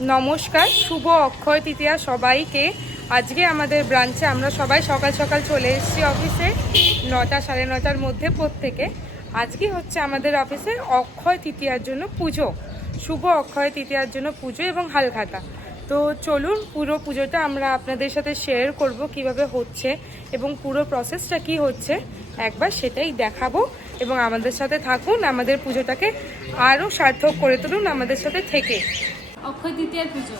নমস্কার, শুভ অক্ষয় তৃতীয়া সবাইকে। আজকে আমাদের ব্রাঞ্চে আমরা সবাই সকাল সকাল চলে এসেছি অফিসে, 9টা সাড়ে 9টার মধ্যে প্রত্যেকে। আজকে হচ্ছে আমাদের অফিসে অক্ষয় তৃতীয়ার জন্য পুজো, শুভ অক্ষয় তৃতীয়ার জন্য পুজো এবং হালখাতা। তো চলুন পুরো পুজোটা আমরা আপনাদের সাথে শেয়ার করব কিভাবে হচ্ছে এবং পুরো প্রসেসটা কি হচ্ছে একবার সেটাই দেখাবো। এবং আমাদের সাথে থাকুন, আমাদের পুজোটাকে আরও সার্থক করে তুলুন আমাদের সাথে থেকে। অক্ষয় তৃতীয়ার পুজো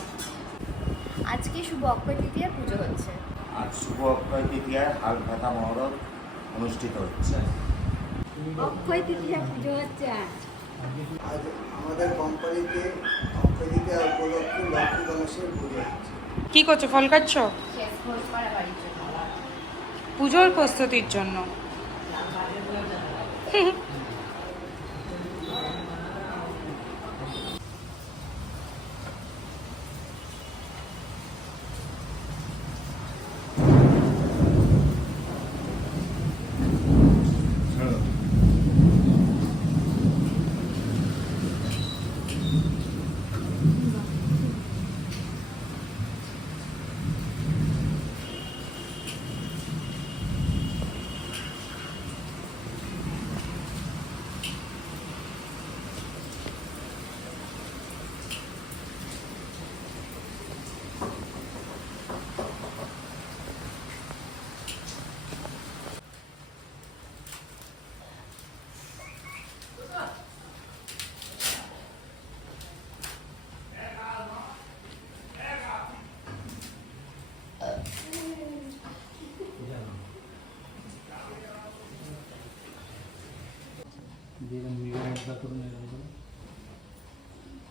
আজকে শুভ অক্ষয় তৃতীয়ার পুজো হচ্ছে। আজ শুভ অক্ষয় তৃতীয়ায় হালখাতা মহরত অনুষ্ঠিত হচ্ছে। অক্ষয় তৃতীয়া পুজো হচ্ছে আজ আমাদের কোম্পানিতে অক্ষয় তৃতীয়া উপলক্ষে লক্ষ্মী গণেশের পুজো হচ্ছে। কি করছো? ফল কাটছো? বাড়ির জন্য পুজোর প্রস্তুতির জন্য।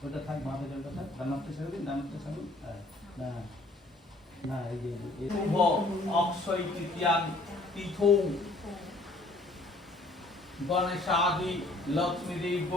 ওটা থাক, বাঁধা জলটা থাক, ডানাতে ছেড়ে দিন, ডানাতে ছেড়ে দিন। না না, এই যে শুভ অক্ষয় তৃতীয়াং তিথৌ গণেশাদি লক্ষ্মী দেব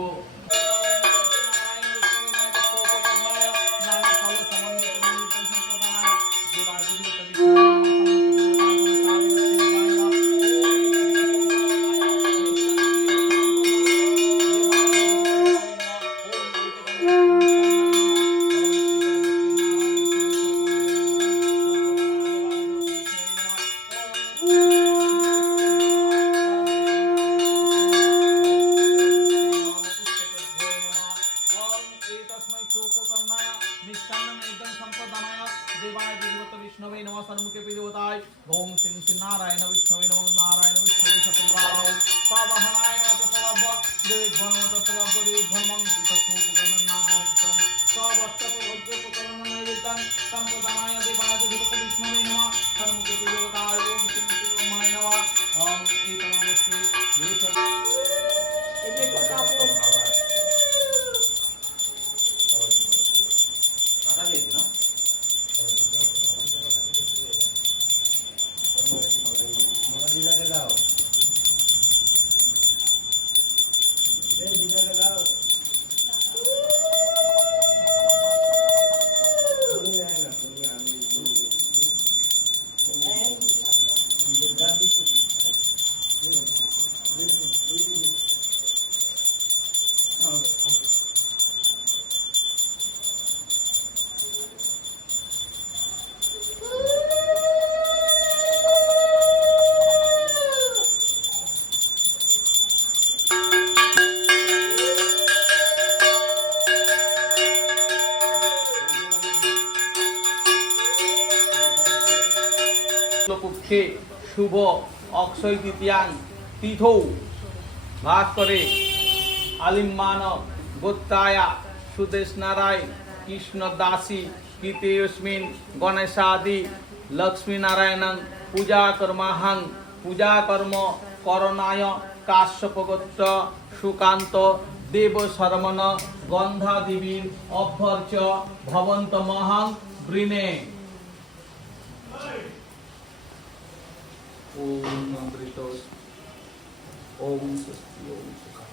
विष्णवे नमः सन्मुखे देवताय ओम श्री नारायण विष्णवे नमः नारायण विष्णवे सतुर्वाय पावहनाय नमः सर्व देव भनमत सर्व देव भनमं तत्सुपगणं नामोक्तं सर्वस्तपोज्योपकरणं नैवेद्यं संप्रदानाय देवाय देवता विष्णवे नमः सन्मुखे देवताय ओम श्री ब्रह्मणे नमः ओम एतमस्ते পক্ষে শুভ অক্ষয় তৃতীয়াং তিথৌ ভাগ করে আলিম্মান গোত্রায়া সুদেশ নারায়ণ কৃষ্ণ দাসী কৃতেয়স্মিন গণেশাদি লক্ষ্মী নারায়ণং পূজা কর্মাহং পূজা কর্ম করণায় কাশ্যপগোত্র সুকান্ত দেব শর্মণ গন্ধাদেবীর অভ্যর্চ ভবন্তমহং বৃণে। ओम अमृतो ओम स्वस्ति ओम सुखाय।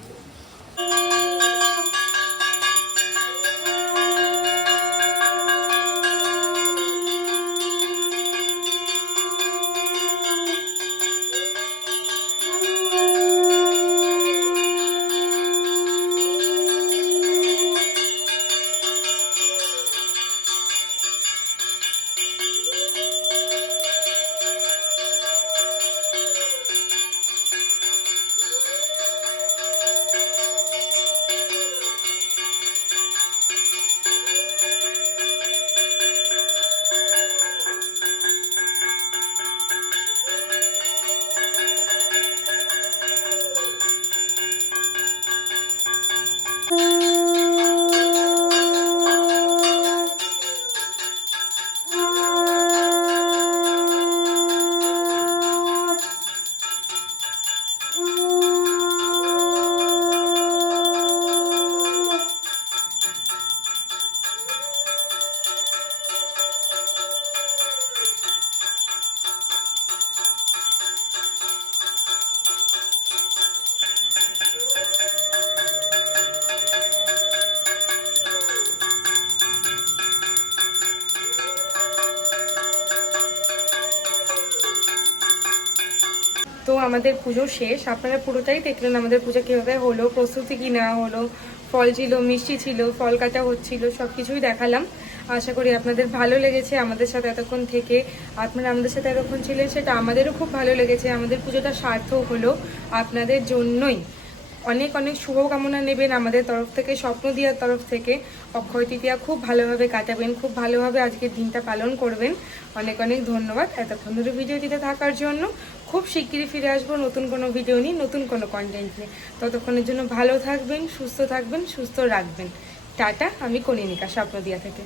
আমাদের পুজো শেষ, আপনারা পুরোটাই দেখলেন আমাদের পুজো কীভাবে হলো, প্রস্তুতি কী নেওয়া হলো, ফল ছিল, মিষ্টি ছিল, ফল কাটা হচ্ছিল, সব কিছুই দেখালাম। আশা করি আপনাদের ভালো লেগেছে আমাদের সাথে এতক্ষণ থেকে। আপনারা আমাদের সাথে এতক্ষণ ছিলেন, সেটা আমাদেরও খুব ভালো লেগেছে। আমাদের পুজোটা সার্থক হলো আপনাদের জন্যই। অনেক অনেক শুভকামনা নেবেন আমাদের তরফ থেকে, স্বপ্নদিয়ার তরফ থেকে। অক্ষয় তৃতীয়া খুব ভালোভাবে কাটাবেন, খুব ভালোভাবে আজকের দিনটা পালন করবেন। অনেক অনেক ধন্যবাদ এতক্ষণ ধরে ভিডিওটিতে থাকার জন্য। খুব শিগগিরই ফিরে আসবো নতুন কোনো ভিডিও নিয়ে, নতুন কোনো কন্টেন্ট নিয়ে। ততক্ষণের জন্য ভালো থাকবেন, সুস্থ থাকবেন, সুস্থ রাখবেন। টাটা, আমি কনিনিকা স্বপ্নদিয়া থেকে।